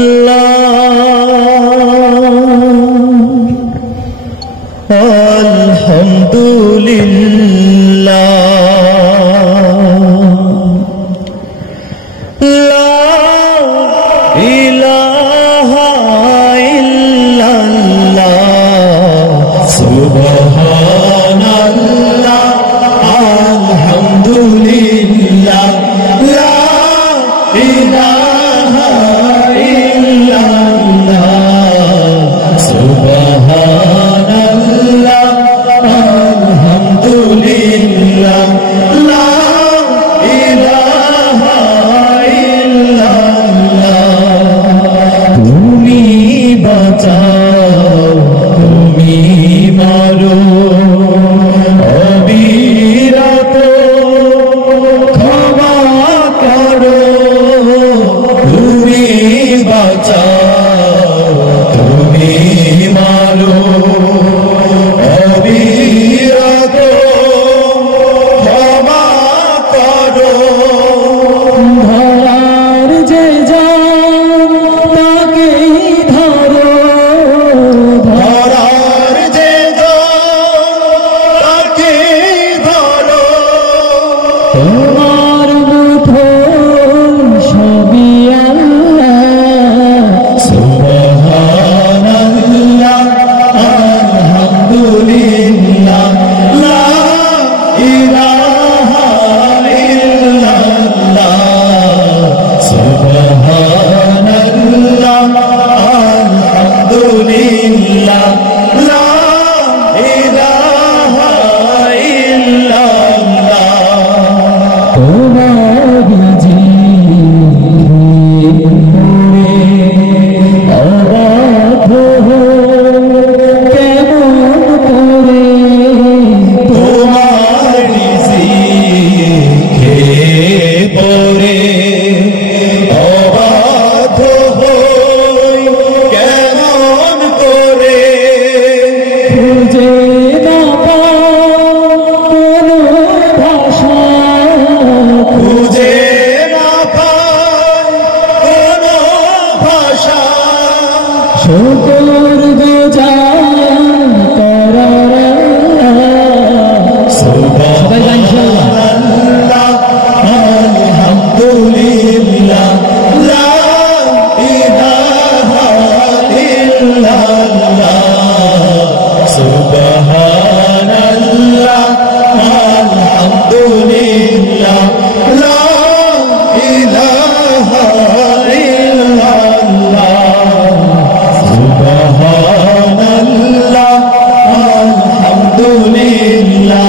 সুবহানাল্লাহ আলহামদুলিল্লাহ লা ইলাহা ইল্লাল্লাহ সুবহানাল্লাহ আলহামদুলিল্লাহ লা ইলাহা ইল্লাল্লাহ সুবহানাল্লাহ আলহামদুলিল্লাহ লা ইলাহা ইল্লাল্লাহ তুমি বাঁচাও তুমি মারো অবিরত ক্ষমা করো তুমি বাঁচাও তুমি মারো অবিরত ক্ষমা করো ধরার যে যান তাকেই ধরো ধরার যে যান তাকেই ধরো তোমার মুঠোয় সবই আল্লাহ সুবহানাল্লাহ আলহামদুলিল্লাহ লা ইলাহা ইল্লাল্লাহ সুবহানাল্লাহ আলহামদুলিল্লাহ লা ইলাহা ইল্লাল্লাহ তোমার জিকিরে অবাধ কেমন করে তোমার জিকিরে পড়ে অবাধ হই কেমন করে খুঁজে না পাই কোনো ভাষা খুঁজে না পাই কোনো ভাষা শুকর গুজার করার সুবহানাল্লাহ আলহামদুলিল্লাহ লা ইলাহা ইল্লাল্লাহ সুবহানাল্লাহ আলহামদুলিল্লাহ লা ইলাহা ইল্লাল্লাহ সুবহানাল্লাহ আলহামদুলিল্লাহ